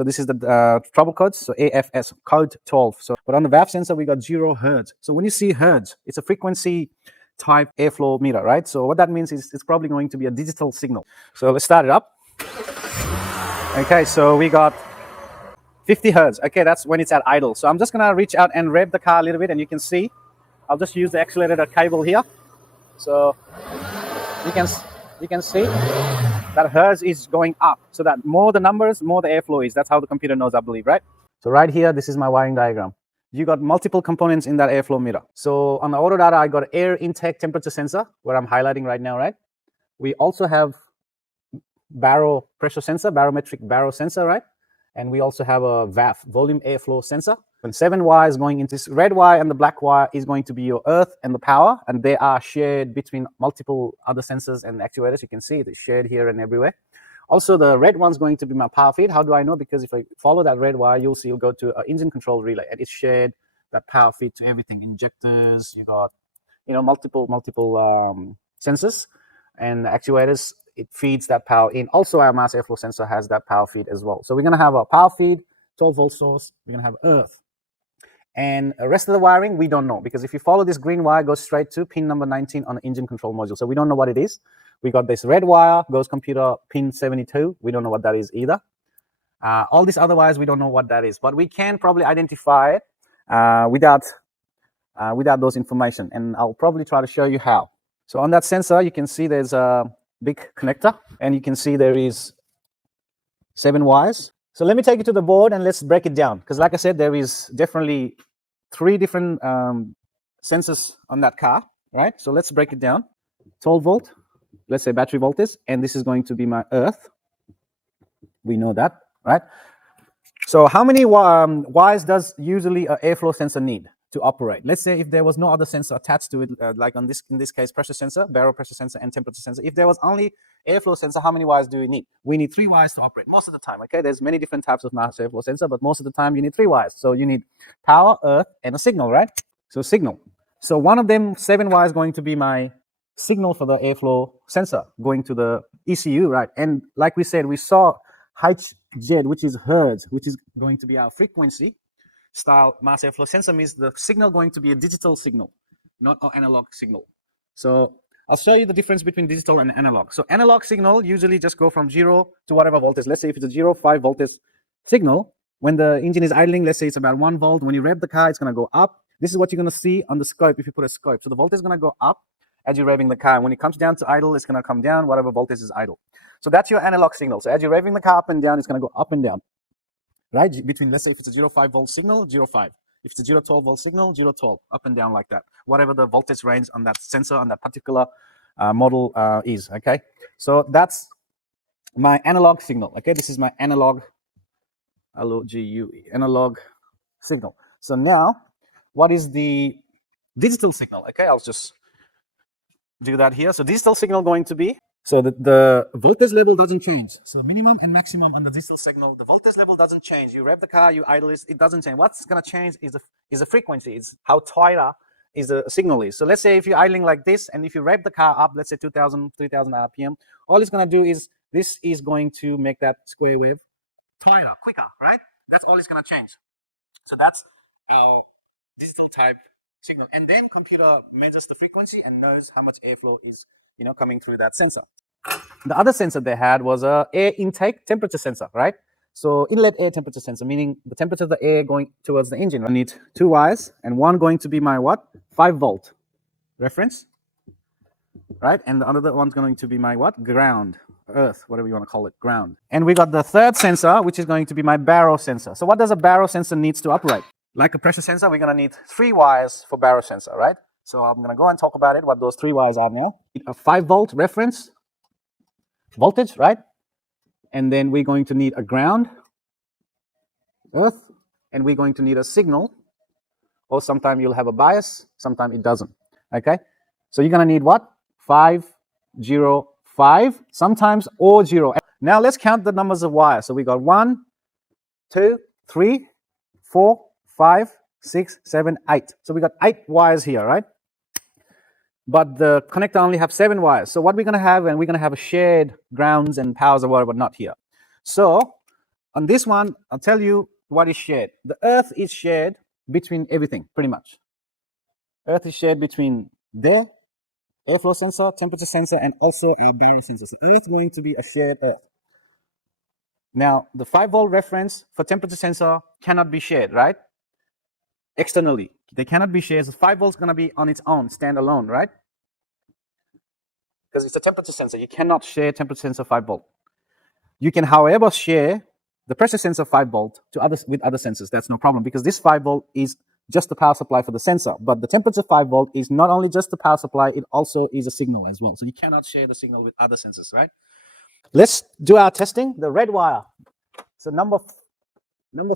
So this is the trouble code, so AFS, code 12. So, but on the VAF sensor, we got 0 hertz. So when you see hertz, it's a frequency type airflow meter, right? So what that means is it's probably going to be a digital signal. So let's start it up. Okay, so we got 50 hertz. Okay, that's when it's at idle. So I'm just gonna reach out and rev the car a little bit, and you can see, I'll just use the accelerator cable here. So you can see that hertz is going up. So that more the numbers, more the airflow is. That's how the computer knows, I believe, right? So right here, this is my wiring diagram. You got multiple components in that airflow meter. So on the auto data, I got air intake temperature sensor, where I'm highlighting right now, right? We also have baro pressure sensor, barometric baro sensor, right? And we also have a VAF, volume airflow sensor. And 7 wires going into this red wire, and the black wire is going to be your earth and the power, and they are shared between multiple other sensors and actuators. You can see it's shared here and everywhere. Also, the red one's going to be my power feed. How do I know? Because if I follow that red wire, you'll see you'll go to an engine control relay, and it's shared that power feed to everything. Injectors, you got, multiple sensors and actuators. It feeds that power in. Also, our mass airflow sensor has that power feed as well. So we're going to have a power feed, 12-volt source. We're going to have earth. And the rest of the wiring, we don't know, because if you follow this green wire, it goes straight to pin number 19 on the engine control module. So we don't know what it is. We got this red wire, goes computer pin 72. We don't know what that is either. All these other wires, we don't know what that is. But we can probably identify it without those information. And I'll probably try to show you how. So on that sensor, you can see there's a big connector, and you can see there is 7 wires. So let me take you to the board and let's break it down, because like I said, there is definitely 3 different sensors on that car, right? So let's break it down. 12 volt, let's say battery voltage, and this is going to be my earth. We know that, right? So how many wires does usually an airflow sensor need to operate? Let's say if there was no other sensor attached to it, like in this case, pressure sensor, baro pressure sensor, and temperature sensor. If there was only airflow sensor, how many wires do we need? We need 3 wires to operate most of the time. Okay, there's many different types of mass airflow sensor, but most of the time you need 3 wires. So you need power, earth, and a signal, right? So signal. So one of them, 7 wires, going to be my signal for the airflow sensor going to the ECU, right? And like we said, we saw HZ, which is hertz, which is going to be our frequency style mass airflow sensor, means the signal going to be a digital signal, not an analog signal. So I'll show you the difference between digital and analog. So analog signal usually just go from 0 to whatever voltage. Let's say if it's a 0.5 voltage signal, when the engine is idling, let's say it's about 1 volt. When you rev the car, it's going to go up. This is what you're going to see on the scope if you put a scope. So the voltage is going to go up as you're revving the car. When it comes down to idle, it's going to come down, whatever voltage is idle. So that's your analog signal. So as you're revving the car up and down, it's going to go up and down, right? Between, let's say if it's a 0.5 volt signal, 0.5. If it's a 0.12 volt signal, 0.12, up and down like that. Whatever the voltage range on that sensor, on that particular model is, okay? So that's my analog signal, okay? This is my analog, L-O-G-U-E, analog signal. So now, what is the digital signal? Okay, I'll just do that here. So digital signal going to be, so the voltage level doesn't change. So minimum and maximum on the digital signal, the voltage level doesn't change. You rev the car, you idle it doesn't change. What's going to change is the frequency. It's how tighter is the signal is. So let's say if you're idling like this, and if you rev the car up, let's say 2,000, 3,000 RPM, all it's going to do is this is going to make that square wave tighter, quicker, right? That's all it's going to change. So that's our digital type signal, and then computer measures the frequency and knows how much airflow is coming through that sensor. The other sensor they had was a air intake temperature sensor, right? So inlet air temperature sensor, meaning the temperature of the air going towards the engine. I need 2 wires, and one going to be my what? 5 volt reference, right? And the other one's going to be my what? Ground, earth, whatever you want to call it, ground. And we got the third sensor, which is going to be my baro sensor. So what does a baro sensor needs to operate? Like a pressure sensor, we're going to need 3 wires for baro sensor, right? So I'm going to go and talk about it, what those 3 wires are now. A 5 volt reference voltage, right? And then we're going to need a ground, earth, and we're going to need a signal. Or sometimes you'll have a bias, sometimes it doesn't, okay? So you're going to need what? 5, 0, 5, sometimes or 0. Now let's count the numbers of wires. So we got 1, 2, 3, 4, 5, 6, 7, 8. So we got 8 wires here, right? But the connector only have 7 wires. So what we're going to have, and we're going to have a shared grounds and powers or whatever, not here. So On this one, I'll tell you what is shared. The earth is shared between everything, pretty much. Earth is shared between there, airflow sensor, temperature sensor, and also our barrel sensor. So earth is going to be a shared earth. Now, the 5-volt reference for temperature sensor cannot be shared, right? Externally. They cannot be shared. So 5 volts is going to be on its own, stand alone, right? Because it's a temperature sensor. You cannot share temperature sensor 5 volt. You can, however, share the pressure sensor 5 volt with other sensors. That's no problem because this 5 volt is just the power supply for the sensor. But the temperature 5 volt is not only just the power supply, it also is a signal as well. So you cannot share the signal with other sensors, right? Let's do our testing. The red wire. So number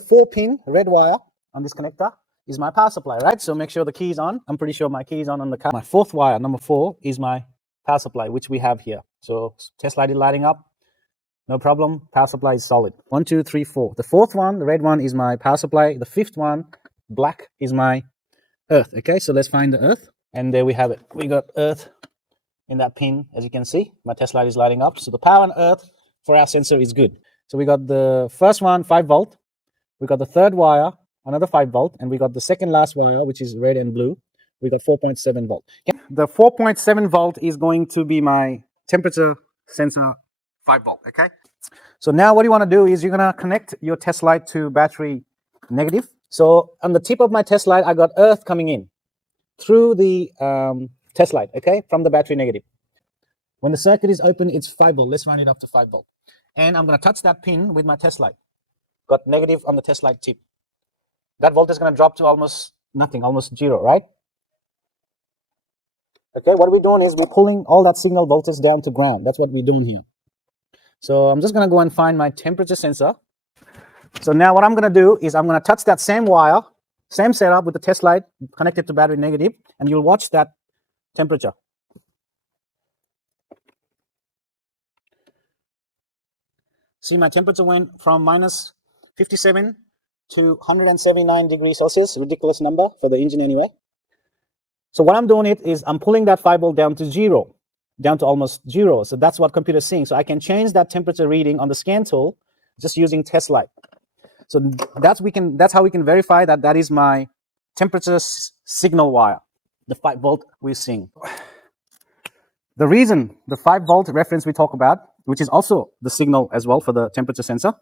4 pin red wire on this connector is my power supply, right? So make sure the key is on. I'm pretty sure my key is on the car. My 4th wire, number 4, is my power supply, which we have here. So test light is lighting up. No problem. Power supply is solid. 1, 2, 3, 4. The 4th one, the red one, is my power supply. The 5th one, black, is my earth. Okay, so let's find the earth. And there we have it. We got earth in that pin, as you can see. My test light is lighting up. So the power on earth for our sensor is good. So we got the first one, 5 volt. We got the 3rd wire, another 5 volt. And we got the second last wire, which is red and blue. We got 4.7 volt. Okay. The 4.7 volt is going to be my temperature sensor 5 volt, okay? So now what you want to do is you're going to connect your test light to battery negative. So on the tip of my test light, I got earth coming in through the test light, okay, from the battery negative. When the circuit is open, it's 5 volt. Let's run it up to 5 volt. And I'm going to touch that pin with my test light. Got negative on the test light tip. That voltage is going to drop to almost nothing, almost 0, right? Okay, what we're doing is we're pulling all that signal voltage down to ground. That's what we're doing here. So I'm just going to go and find my temperature sensor. So now what I'm going to do is I'm going to touch that same wire, same setup with the test light connected to battery negative, and you'll watch that temperature. See, my temperature went from minus 57 to 179 degrees Celsius. Ridiculous number for the engine anyway. So what I'm doing is I'm pulling that 5 volt down to 0, down to almost 0. So that's what computer is seeing. So I can change that temperature reading on the scan tool just using test light. So that's how we can verify that that is my temperature signal wire, the 5 volt we're seeing. The reason the 5 volt reference we talk about, which is also the signal as well for the temperature sensor,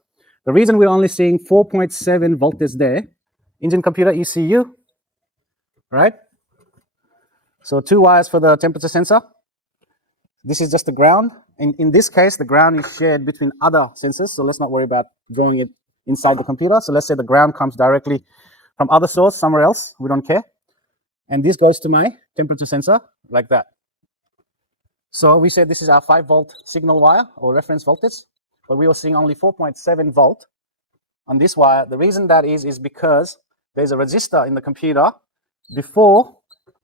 the reason we're only seeing 4.7 voltage there, engine computer ECU, right? So 2 wires for the temperature sensor. This is just the ground. In this case, the ground is shared between other sensors, so let's not worry about drawing it inside the computer. So let's say the ground comes directly from other source somewhere else. We don't care. And this goes to my temperature sensor like that. So we said this is our 5 volt signal wire or reference voltage, but we were seeing only 4.7 volt on this wire. The reason that is because there's a resistor in the computer before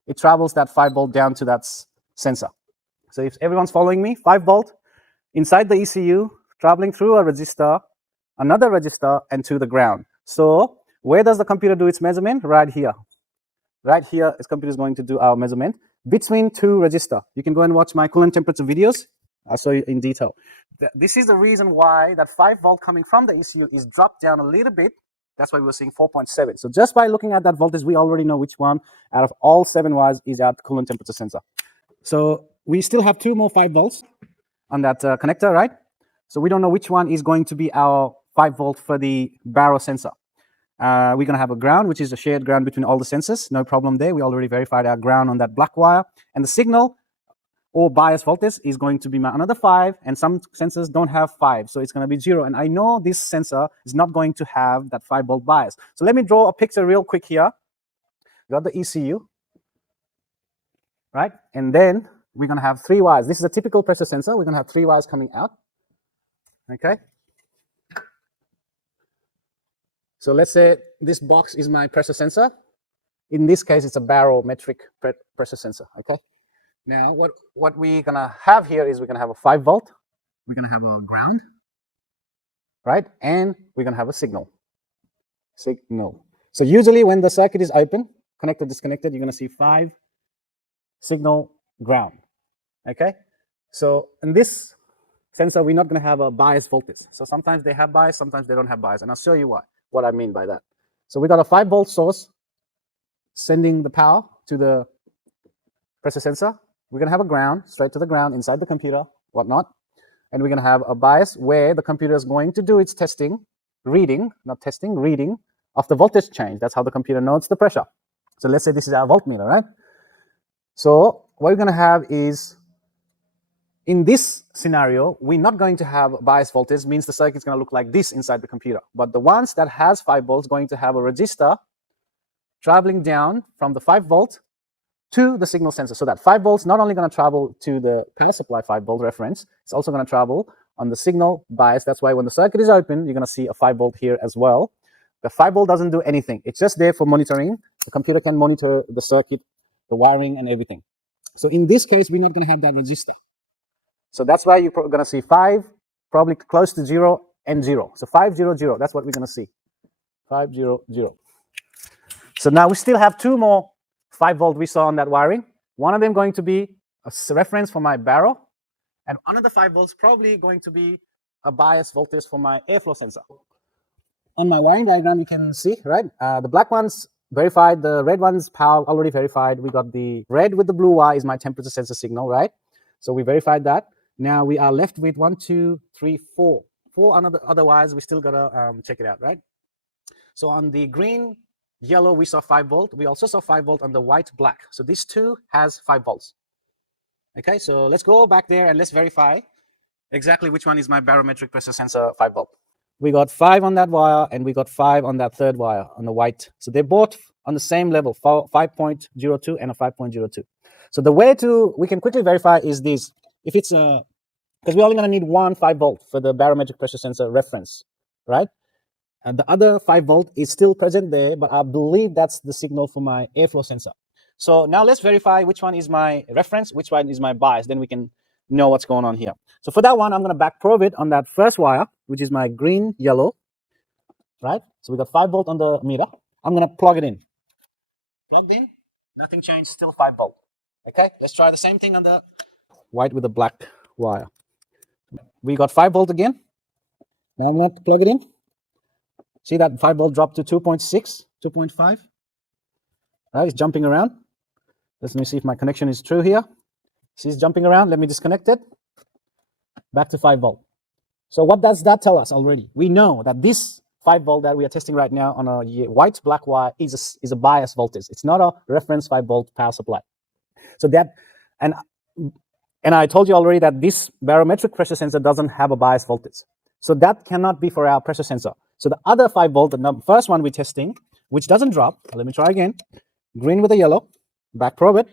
it travels that 5 volt down to that sensor. So if everyone's following me, 5 volt inside the ECU, traveling through a resistor, another resistor, and to the ground. So where does the computer do its measurement? Right here. Right here, its computer is going to do our measurement between 2 resistors. You can go and watch my coolant temperature videos. I'll show you in detail. This is the reason why that 5 volt coming from the ECU is dropped down a little bit. That's why we're seeing 4.7. So just by looking at that voltage, we already know which one out of all 7 wires is our coolant temperature sensor. So we still have 2 more 5 volts on that connector, right? So we don't know which one is going to be our 5 volt for the barrel sensor. We're going to have a ground, which is a shared ground between all the sensors. No problem there. We already verified our ground on that black wire. And the signal or bias voltage is going to be another 5. And some sensors don't have 5. So it's going to be 0. And I know this sensor is not going to have that 5 volt bias. So let me draw a picture real quick here. Got the ECU, right? And then we're going to have 3 wires. This is a typical pressure sensor. We're going to have 3 wires coming out. Okay. So let's say this box is my pressure sensor. In this case, it's a barometric pressure sensor, okay? Now, what we're gonna have here is we're gonna have a 5 volt, we're gonna have a ground, right? And we're gonna have a signal. So usually when the circuit is open, connected, disconnected, you're gonna see 5, signal, ground, okay? So in this sensor, we're not going to have a bias voltage. So sometimes they have bias, sometimes they don't have bias. And I'll show you what I mean by that. So we got a 5-volt source sending the power to the pressure sensor. We're going to have a ground, straight to the ground inside the computer, whatnot. And we're going to have a bias where the computer is going to do its testing, reading, not testing, reading of the voltage change. That's how the computer notes the pressure. So let's say this is our voltmeter, right? So what we're going to have is, in this scenario, we're not going to have bias voltage, means the circuit's going to look like this inside the computer. But the ones that has 5 volts going to have a resistor traveling down from the 5 volt to the signal sensor. So that 5 volts not only going to travel to the power supply 5 volt reference, it's also going to travel on the signal bias. That's why when the circuit is open, you're going to see a 5 volt here as well. The 5 volt doesn't do anything. It's just there for monitoring. The computer can monitor the circuit, the wiring, and everything. So in this case, we're not going to have that resistor. So that's why you're going to see 5, probably close to 0 and 0. So 5, 0, 0. That's what we're going to see. 5, 0, 0. So now we still have 2 more 5 volt we saw on that wiring. One of them going to be a reference for my barrel, and another 5 volts probably going to be a bias voltage for my airflow sensor. On my wiring diagram, you can see, right? The black ones verified, the red ones power already verified. We got the red with the blue wire is my temperature sensor signal, right? So we verified that. Now we are left with 1, 2, 3, 4. 4 other wires. We still gotta check it out, right? So on the green, yellow, we saw 5 volt. We also saw 5 volt on the white, black. So these 2 has 5 volts. Okay, so let's go back there and let's verify exactly which one is my barometric pressure sensor 5 volt. We got 5 on that wire and we got 5 on that third wire on the white. So they're both on the same level, 5.02 and a 5.02. So the way we can quickly verify is this. If it's because we're only going to need 1 5 volt for the barometric pressure sensor reference, right? And the other 5 volt is still present there, but I believe that's the signal for my airflow sensor. So now let's verify which one is my reference, which one is my bias. Then we can know what's going on here. So for that one, I'm going to back probe it on that first wire, which is my green, yellow, right? So we got 5 volt on the meter. I'm going to plug it in. Plugged in, nothing changed, still 5 volt. Okay, let's try the same thing on the white with the black wire. We got 5 volt again. Now I'm going to plug it in. See that 5 volt dropped to 2.6, 2.5. Right, it's jumping around. Let me see if my connection is true here. See, it's jumping around. Let me disconnect it. Back to 5 volt. So what does that tell us already? We know that this 5 volt that we are testing right now on a white black wire is a bias voltage. It's not a reference 5 volt power supply. So that, and I told you already that this barometric pressure sensor doesn't have a bias voltage. So that cannot be for our pressure sensor. So the other 5 volt, the first one we're testing, which doesn't drop. Let me try again. Green with the yellow. Back probe it.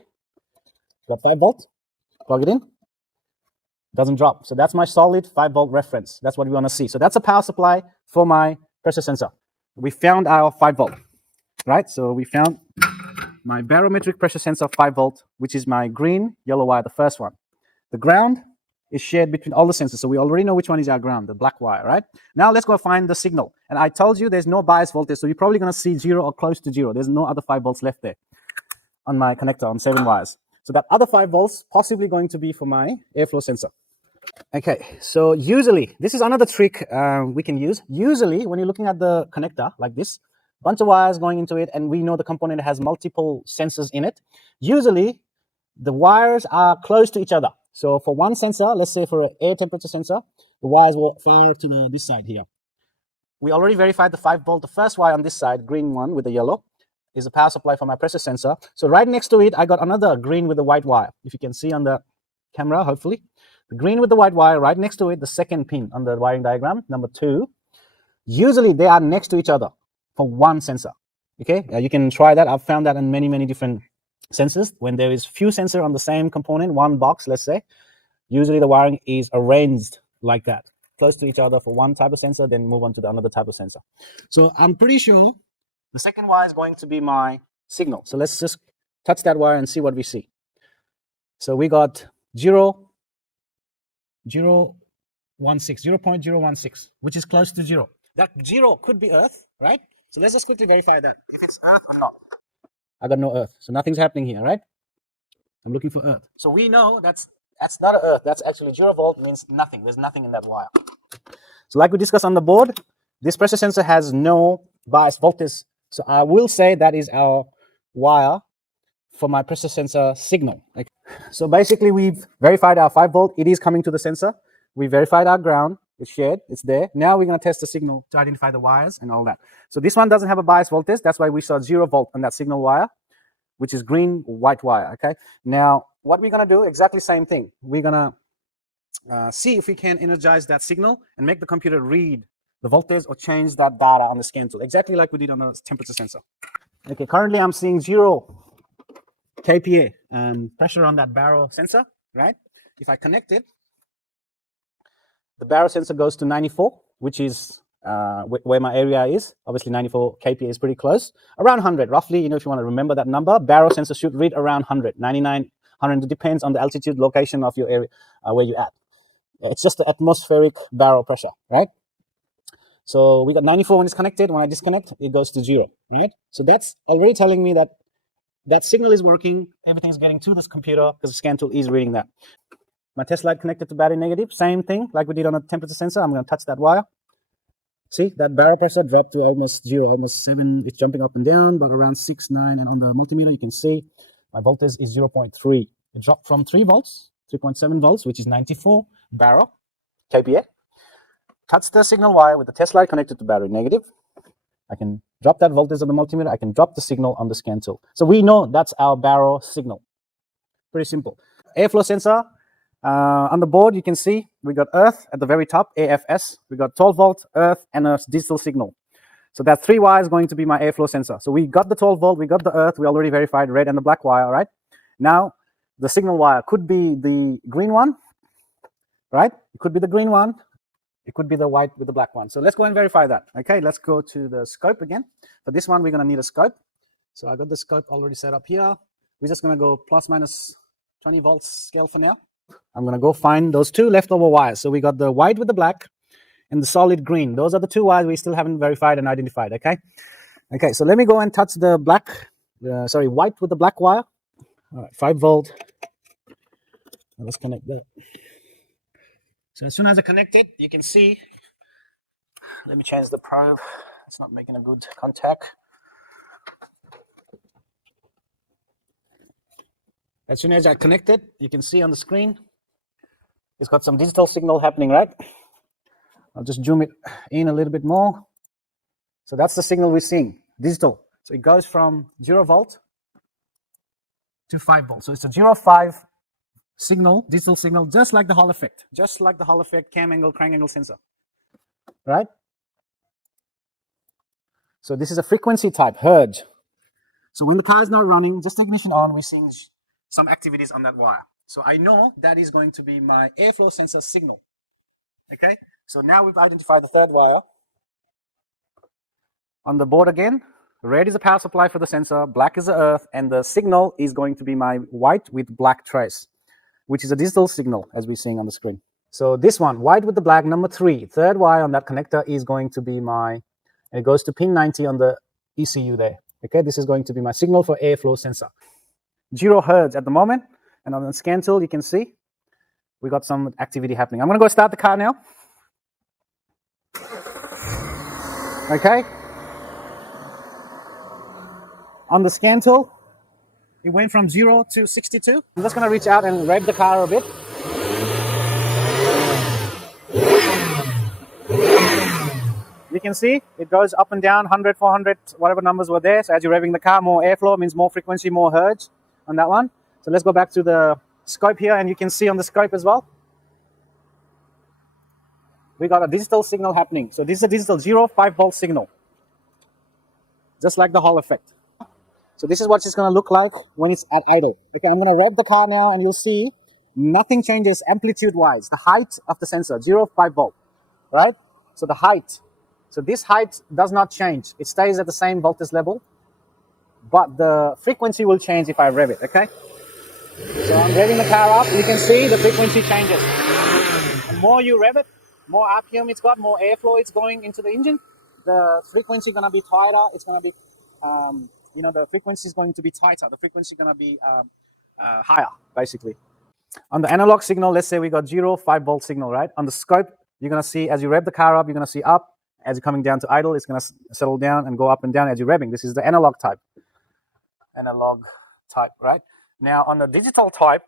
Got 5 volts. Plug it in. Doesn't drop. So that's my solid 5 volt reference. That's what we want to see. So that's a power supply for my pressure sensor. We found our 5 volt, right? So we found my barometric pressure sensor 5 volt, which is my green, yellow wire, the first one. The ground is shared between all the sensors. So we already know which one is our ground, the black wire, right? Now let's go find the signal. And I told you there's no bias voltage. So you're probably going to see 0 or close to 0. There's no other 5 volts left there on my connector on 7 wires. So that other 5 volts possibly going to be for my airflow sensor. Okay, so usually, this is another trick we can use. Usually, when you're looking at the connector like this, bunch of wires going into it, and we know the component has multiple sensors in it. Usually, the wires are close to each other. So for one sensor, let's say for an air temperature sensor, the wires will fire to this side here. We already verified the 5 volt. The first wire on this side, green one with the yellow, is a power supply for my pressure sensor. So right next to it, I got another green with the white wire. If you can see on the camera, hopefully. The green with the white wire, right next to it, the second pin on the wiring diagram, number 2. Usually, they are next to each other for one sensor. Okay, you can try that. I've found that in many, many different sensors. When there is few sensors on the same component, one box, let's say, usually the wiring is arranged like that, close to each other for one type of sensor, then move on to the another type of sensor. So I'm pretty sure the second wire is going to be my signal. So let's just touch that wire and see what we see. So we got 0.016, which is close to 0. That 0 could be Earth, right? So let's just quickly verify that, if it's Earth or not. I got no Earth, so nothing's happening here, right? I'm looking for Earth. So we know that's That's not an earth. That's actually 0 volt, means nothing. There's nothing in that wire. So like we discussed on the board, this pressure sensor has no bias voltage. So I will say that is our wire for my pressure sensor signal. Okay. So basically we've verified our 5 volt. It is coming to the sensor. We verified our ground. It's shared. It's there. Now we're going to test the signal to identify the wires and all that. So this one doesn't have a bias voltage. That's why we saw 0 volt on that signal wire, which is green, white wire. Okay. Now what we're going to do, exactly same thing. We're going to see if we can energize that signal and make the computer read the voltage or change that data on the scan tool, exactly like we did on the temperature sensor. Okay, currently I'm seeing 0 kPa pressure on that barrel sensor, right? If I connect it, the barrel sensor goes to 94, which is where my area is. Obviously 94 kPa is pretty close. Around 100, roughly, you know, if you want to remember that number, barrel sensor should read around 100, 99, 100. It depends on the altitude, location of your area, where you're at. It's just the atmospheric barrel pressure, right? So we got 94 when it's connected. When I disconnect, it goes to 0, right? So that's already telling me that that signal is working. Everything's getting to this computer because the scan tool is reading that. My test light connected to battery negative. Same thing like we did on a temperature sensor. I'm going to touch that wire. See, that barrel pressure dropped to almost 0, almost 7. It's jumping up and down, but around 6, 9. And on the multimeter, you can see my voltage is 0.3. It dropped from 3 volts, 3.7 volts, which is 94 barrel kPa. Touch the signal wire with the test light connected to battery negative. I can drop that voltage on the multimeter. I can drop the signal on the scan tool. So we know that's our barrel signal. Pretty simple. Airflow sensor. On the board, you can see we got earth at the very top, AFS. We got 12 volt, earth, and a digital signal. So that 3 wires going to be my airflow sensor. So we got the 12 volt, we got the earth, we already verified red and the black wire, right? Now, the signal wire could be the green one, right? It could be the green one. It could be the white with the black one. So let's go and verify that. Okay, let's go to the scope again. For this one, we're going to need a scope. So I got the scope already set up here. We're just going to go plus minus 20 volts scale for now. I'm going to go find those 2 leftover wires. So we got the white with the black and the solid green. Those are the 2 wires we still haven't verified and identified. Okay. Okay, so let me go and touch the white with the black wire. All right, 5 volt. Now let's connect that. So as soon as I connect it, you can see, let me change the probe. It's not making a good contact. As soon as I connect it, you can see on the screen, it's got some digital signal happening, right? I'll just zoom it in a little bit more. So that's the signal we're seeing, digital. So it goes from 0 volt to 5 volt. So it's a 0.5 signal, digital signal, just like the Hall effect, cam angle, crank angle sensor, right? So this is a frequency type, hertz. So when the car is not running, just ignition on, we're seeing some activities on that wire. So I know that is going to be my airflow sensor signal. Okay, so now we've identified the 3rd wire. On the board again, red is a power supply for the sensor, black is the earth, and the signal is going to be my white with black trace, which is a digital signal as we're seeing on the screen. So this one, white with the black, number 3, 3rd wire on that connector is going to be my, and it goes to pin 90 on the ECU there. Okay, this is going to be my signal for airflow sensor. 0 hertz at the moment, and on the scan tool you can see we got some activity happening. I'm going to go start the car now. Okay. On the scan tool, it went from 0 to 62. I'm just going to reach out and rev the car a bit. You can see it goes up and down, 100, 400, whatever numbers were there. So as you're revving the car, more airflow means more frequency, more hertz on that one. So let's go back to the scope here, and you can see on the scope as well, we got a digital signal happening. So this is a digital 0.5 volt signal, just like the Hall effect. So this is what it's going to look like when it's at idle. Okay, I'm going to rev the car now, and you'll see nothing changes amplitude-wise. The height of the sensor, 0.5 volt, right? So the height. So this height does not change. It stays at the same voltage level, but the frequency will change if I rev it, okay? So I'm revving the car up. You can see the frequency changes. The more you rev it, more RPM it's got, more airflow it's going into the engine. The frequency going to be tighter. It's going to be, the frequency is going to be tighter. The frequency is going to be higher, basically. On the analog signal, let's say we got 0, 5-volt signal, right? On the scope, you're going to see as you rev the car up, you're going to see up. As you're coming down to idle, it's going to settle down and go up and down as you're revving. This is the analog type. Analog type, right? Now, on the digital type,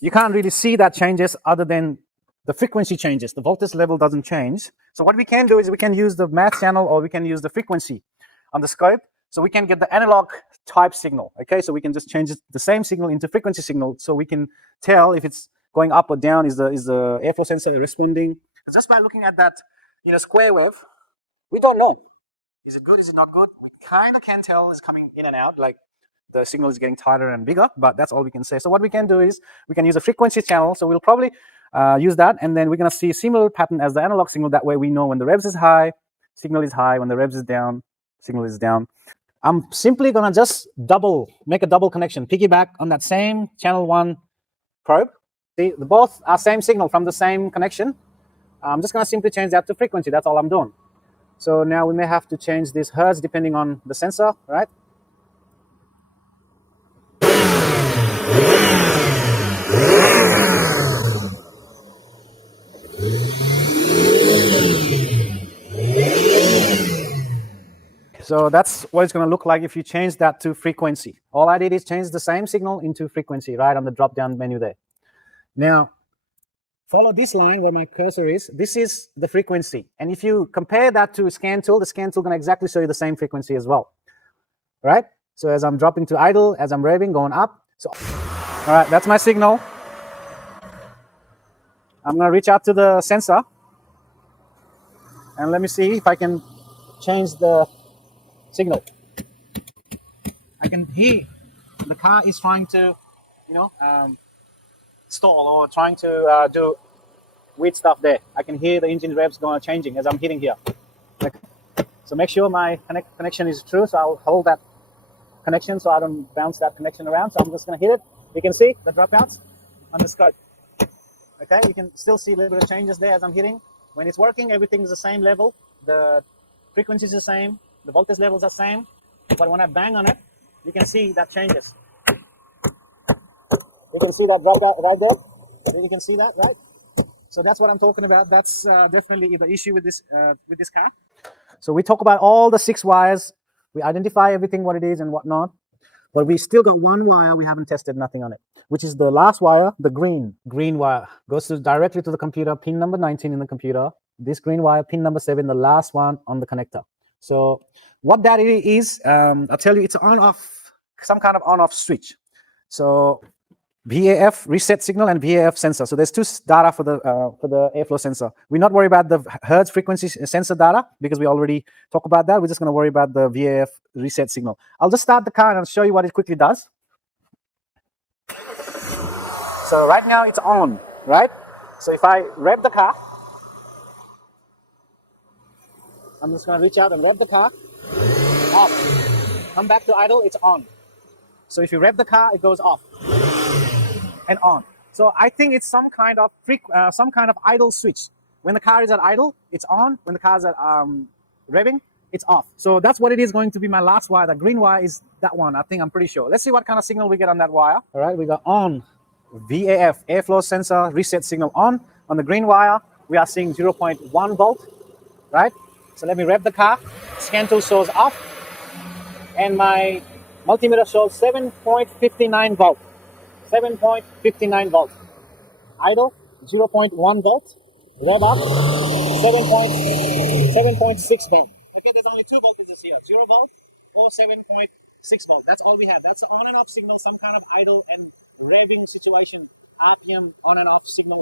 you can't really see that changes other than the frequency changes. The voltage level doesn't change. So what we can do is we can use the math channel or we can use the frequency on the scope. So we can get the analog type signal, okay? So we can just change the same signal into frequency signal so we can tell if it's going up or down. Is the airflow sensor responding? Just by looking at that, square wave, we don't know. Is it good? Is it not good? We kind of can tell it's coming in and out, like the signal is getting tighter and bigger, but that's all we can say. So what we can do is we can use a frequency channel. So we'll probably use that, and then we're going to see a similar pattern as the analog signal. That way we know when the revs is high, signal is high. When the revs is down, signal is down. I'm simply going to just make a double connection, piggyback on that same channel 1 probe. See, both are same signal from the same connection. I'm just going to simply change that to frequency. That's all I'm doing. So now we may have to change this hertz depending on the sensor, right? So that's what it's going to look like if you change that to frequency. All I did is change the same signal into frequency right on the drop-down menu there. Now, follow this line where my cursor is. This is the frequency. And if you compare that to a scan tool, the scan tool is going to exactly show you the same frequency as well. Right? So as I'm dropping to idle, as I'm revving, going up. So, all right, that's my signal. I'm going to reach out to the sensor. And let me see if I can change the signal. I can hear the car is trying to, stall or trying to do weird stuff there. I can hear the engine revs changing as I'm hitting here. So make sure my connection is true. So I'll hold that connection so I don't bounce that connection around. So I'm just going to hit it. You can see the dropouts on the scope. Okay, you can still see a little bit of changes there as I'm hitting. When it's working, everything is the same level. The frequency is the same. The voltage levels are the same. But when I bang on it, you can see that changes. You can see that dropout right there. You can see that, right? So that's what I'm talking about. That's definitely the issue with this car. So we talk about all the 6 wires. We identify everything, what it is and whatnot. But we still got one wire we haven't tested nothing on it, which is the last wire, the green wire. Goes directly to the computer, pin number 19 in the computer. This green wire, pin number 7, the last one on the connector. So what that is, I'll tell you, it's on-off, some kind of on-off switch. So VAF reset signal and VAF sensor. So there's 2 data for the airflow sensor. We're not worried about the hertz frequency sensor data because we already talked about that. We're just going to worry about the VAF reset signal. I'll just start the car and I'll show you what it quickly does. So right now it's on, right? So if I rev the car, I'm just going to reach out and rev the car. Off. Come back to idle, it's on. So if you rev the car, it goes off and on. So I think it's some kind of idle switch. When the car is at idle, it's on. When the car is at revving, it's off. So that's what it is going to be. My last wire, the green wire, is that one. I'm pretty sure. Let's see what kind of signal we get on that wire. All right, we got on. VAF, airflow sensor reset signal on. On the green wire, we are seeing 0.1 volt, right? So let me rev the car. Scan tool shows off. And my multimeter shows 7.59 volt. 7.59 volt. Idle, 0.1 volt. Rev up, 7.6 volt. Okay, there's only 2 voltages here, 0 volt or 7.6 volt. That's all we have. That's an on and off signal, some kind of idle and revving situation. RPM on and off signal.